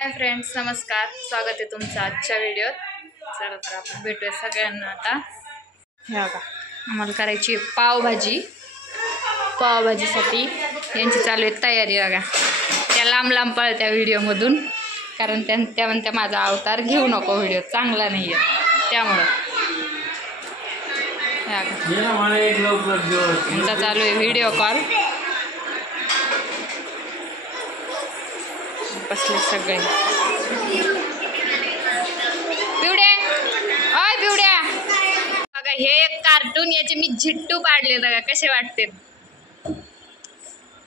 Hi friends, नमस्कार. स्वागत आहे तुमचं आजच्या व्हिडिओत. चला तर आपण भेटूया सगळ्यांना आता. हे बघा, आम्हाला करायची पावभाजी. पावभाजीसाठी यांची चालू आहे तयारी. बघा, त्या लांब लांब पळत्या व्हिडिओमधून, कारण त्या म्हणत्या माझा अवतार घेऊ नको, व्हिडिओ चांगला नाही आहे त्यामुळं. यांचा चालू आहे व्हिडिओ कॉल. बसले सगळे. पिवड्या, ओय पिवड्या, बघा हे एक कार्टून, याचे मी झिट्टू पाडले. बघा कसे वाटते,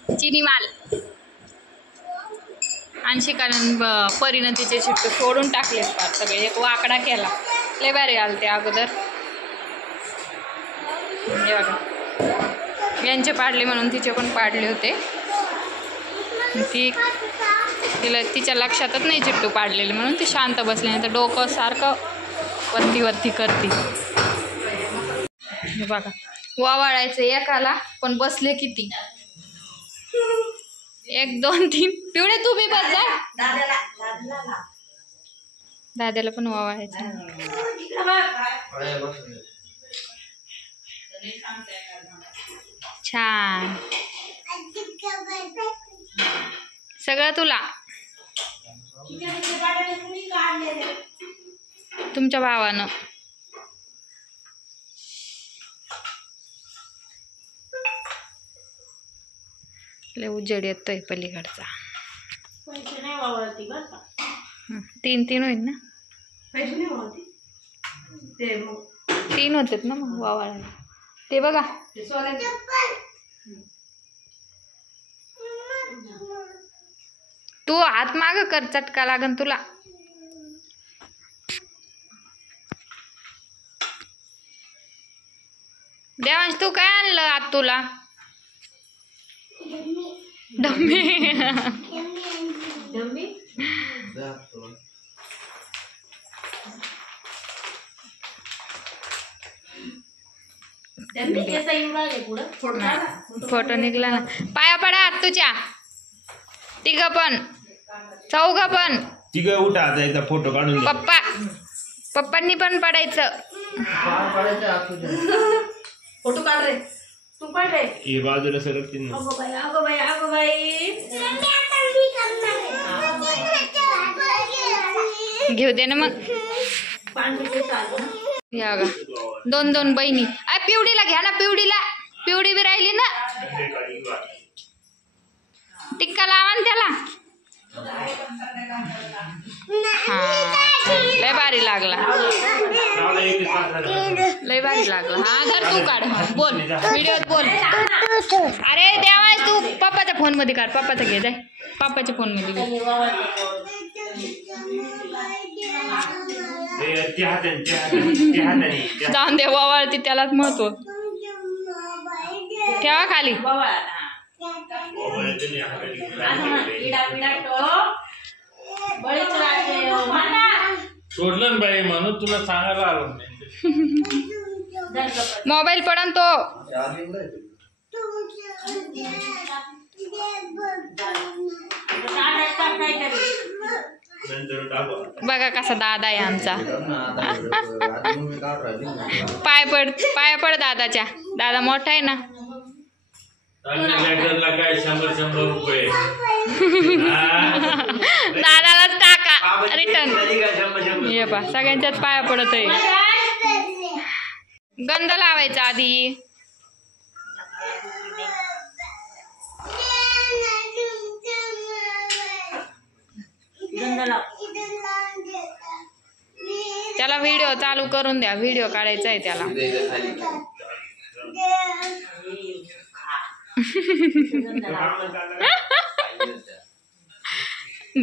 चिनी माल. अंशिकानं परिणतीचे झिट्टू सोडून टाकले सगळे, एक वाकडा केला. लय भारी आलते अगोदर. हे बघा, यांचे पाडले म्हणून तिचे पण पाडले होते. तिच्या लक्षातच नाही चिट्टू पाडलेले, म्हणून ती शांत बसली. नाही तर डोकं सारखं वरती वरती करते. हे बघा, वावाळायचं एकाला, पण बसले किती, 1 2 3. पिवळे तू बी बस जा. दाद्याला पण वावाळायचं. छान, सगळं तुला, तुमच्या भावानं. लय उजेड येतोय पलीकडचा. 3 होईल ना, 3 होतात ना मग वावाळायला. ते बघा, तू हात माग कर, चटका लागन तुला. देवांश, तू काय आणलं आज तुला? डम्मी. फोटो निघला ना. पाया पडा तुझ्या, 3 पण, 4 पण. 3 उठा, आता एकदा फोटो काढून. पप्पांनी पण पडायचं. फोटो काढ रे, तू पण रे. हे बाजूला सरकतील ना. अगो बाई. घेऊ दे ना मग. या गा, 2 बहिणी. पिवडीला घ्या ना, पिवडी बी राहिली ना. टिक्का लावा ना त्याला. हा, लय भारी लागला, लय भारी लागला. हा घर तू काढ, बोल व्हिडिओत बोल. अरे देवाय, तू पप्पाच्या फोन मध्ये काढ. पप्पाचा घे, जाय पप्पाच्या फोन मध्ये घे. जाऊन दे, वावळती त्यालाच महत्व. ठेवा खाली. सोडलं बाई, म्हणून तुला सांगायला आलो. मोबाईल पडन तो. बघा कसा दादा आहे आमचा. पाय पड दादाच्या. दादा मोठा आहे ना. काय 100 रुपये दादालाच टाका रिटर्न. ये बा, सगळ्यांच्याच पाया पडत आहे. गंध लावायचा आधी. त्याला व्हिडिओ चालू करून द्या, व्हिडिओ काढायचा आहे त्याला.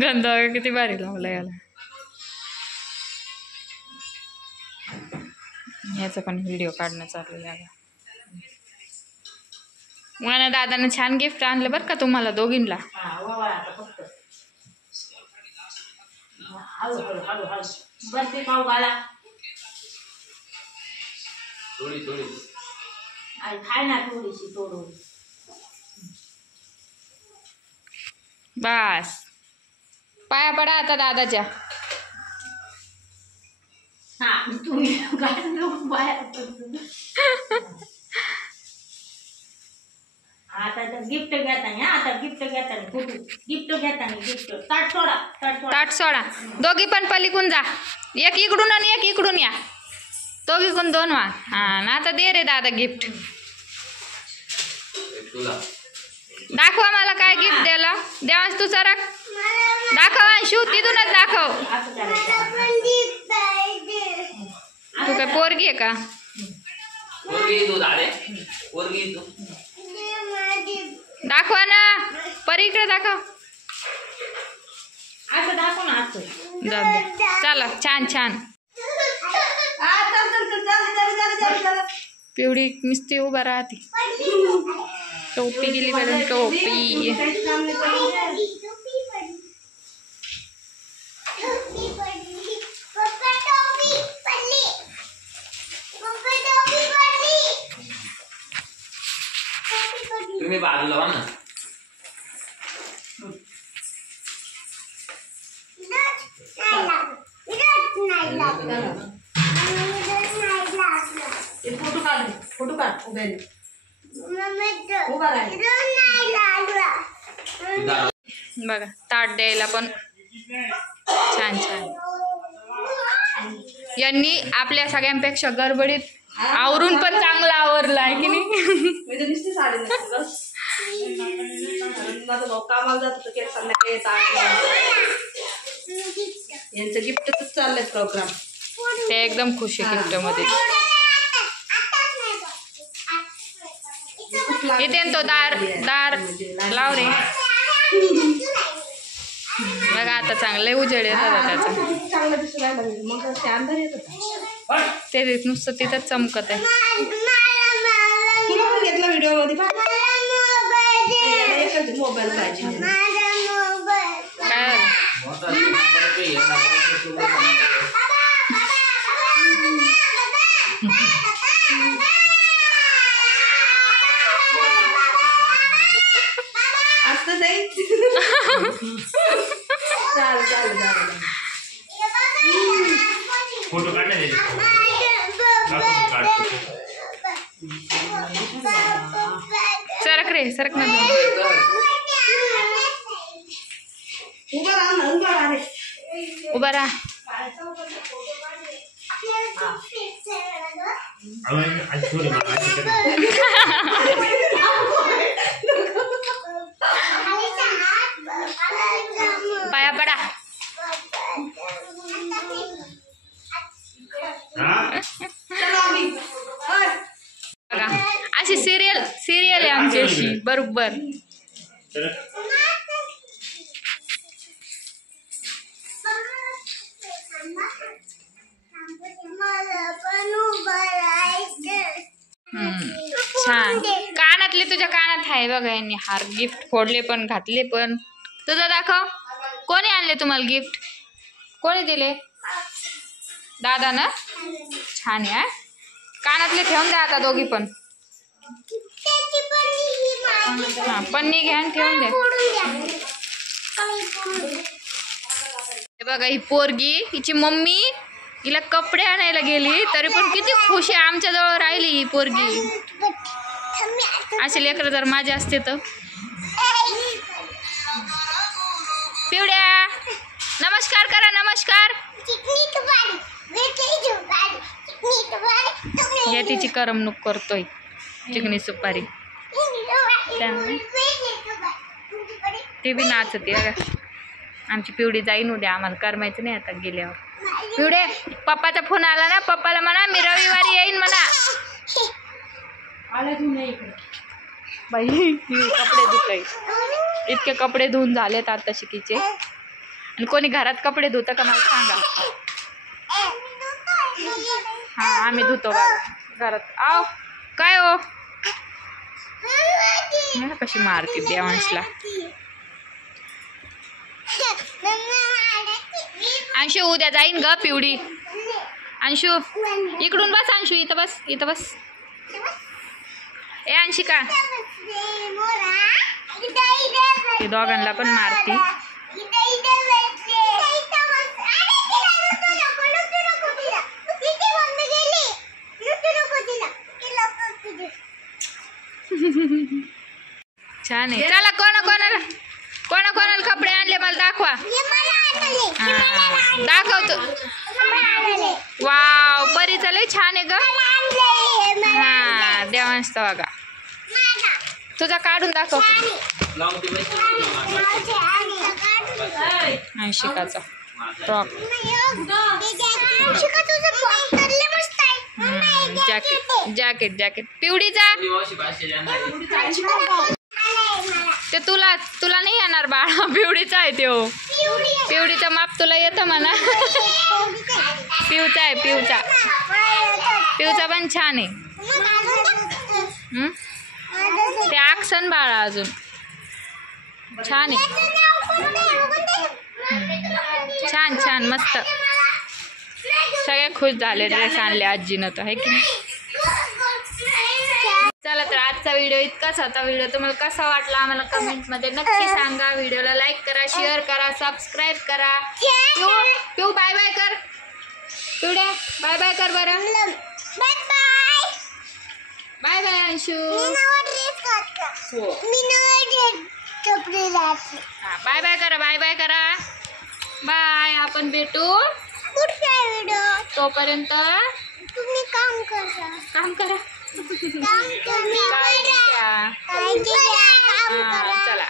गंध किती भारी लावला याला. याचा पण व्हिडिओ काढणं चालू आहे. मला दादाने छान गिफ्ट आणलं बरं का तुम्हाला दोघींना. बस पाया पडा आता दादाच्या. हा तुम्ही काय नको बाहेर पडतो. आता गिफ्ट घेताना आता गिफ्ट घेताना फोटो गिफ्ट घेताना गिफ्ट ताट सोडा ताट सोडा. दोघी पण पलीकडून जा. एक इकडून आणि एक इकडून या. दोघीकडून 2 वा. हा ना आता दे रे दादा गिफ्ट. दाखवा मला काय गिफ्ट द्यायला. देवांश तू सरक. दाखव अंशू तिथूनच दाखव. असं करायचं. तू काय पोरगी आहे का. दाखवा ना परी इकडे दाखव. असं दाखव ना असं. जाऊ दे. चला छान छान. पिवडी नुसती उभा राहते. टोपी गेली घालून टोपी. तुम्ही बाजूला व्हा ना. फोटो काढ उभ्याने. उभा राहा. बघा ताट द्यायला पण छान छान. यांनी आपल्या सगळ्यांपेक्षा गडबडीत आवरून पण चांगला आवरला आहे की नाही. म्हणजे नुसती साडी नसते बस. माझा भाऊ कामाला जात होतं केक संध्याकाळी येतात. यांचं गिफ्टच चाललंय प्रोग्राम. ते एकदम खुश आहे गिफ्ट मध्ये. इथे तो दार दार लाव रे. बघा आता चांगलं उजेड येत होता त्याचा. चांगलं दिसून राहिला मग ते अंधार येत होता. ते नुसतं तिथंच चमकत आहे. तुला पण घेतला व्हिडिओ मध्ये मोबाईल पाहिजे. काय असतं जाईल. चालेल चालेल चालेल. फोटो काढ ना त्याचे. सरक रे सरक ना. उभा राहा ना उभा राहा रे. उभा राहा. पाया पडा. बघा अशी सिरियल आहे आमची अशी बरोबर. छान. कानातले तुझ्या कानात आहे बघा. यांनी हार गिफ्ट फोडले पण घातले पण. तुझं दाखव. कोणी आणले तुम्हाला गिफ्ट. कोणी दिले. दादा ना. छान आहे. कानातले ठेवून द्या आता दोघी पण. हा पन्नी घ्या आणि ठेवून द्या. हे बघा ही पोरगी हिची मम्मी हिला कपडे आणायला गेली तरी पण किती खुश आहे. आमच्या जवळ राहिली ही पोरगी. असे लेकरं जर माझे असते तर. पिवड्या नमस्कार करा. नमस्कार. या तिची करमणूक करतोय चिकनी सुपारी. ती बी नाचते बघा. आमची पिवडी जाईन उद्या. आम्हाला करमायचं नाही आता गेल्यावर. पिवडे पप्पाचा फोन आला ना. पप्पाला म्हणा मी रविवारी येईन म्हणा. बाई कपडे धुतय. इतके कपडे धुवून झालेत आता शिकीचे. आणि कोणी घरात कपडे धुतं का मला सांगा. हा आम्ही धुतो घरात. आव काय हो कशी मारते देवांशला. अंशू उद्या जाईन ग पिवडी. अंशू इकडून बस. अंशू इथं बस. इथं बस. ए अंशिका ती दोघांना पण मारती. छान आहे. चला कोणाला कपडे आणले मला दाखवा. हा, दाखवतो. वाव, परीचा लय छान आहे ग. हा, देवांश बघा. तुझा काढून दाखव. शिकाचा फ्रॉक, जॅकेट पिवडीचा. ते तुला नाही येणार बाळा, पिवडीचा आहे तो. पिवडीचा माप तुला येतं म्हणा. पिवचा आहे, पिवचा पण छान आहे. ते आक्षण बाळा अजून छान आहे. छान मस्त. सगळे खुश झाले ड्रेस आणले आजीनं तर, आहे की नाही. चला तर आजचा व्हिडिओ इतकाच होता. व्हिडिओ तुम्हाला कसा वाटला आम्हाला कमेंटमध्ये नक्की सांगा. व्हिडिओला लाईक करा, शेअर करा, सबस्क्राईब करा. पिऊ बाय बाय कर. पिवड्या बाय बाय कर बरं. Bye bye Anshu. Bye bye करा, बाय करा. बाय. आपण भेटू तोपर्यंत तुम्ही काम करा. काळजी घ्या. काम करा. चला.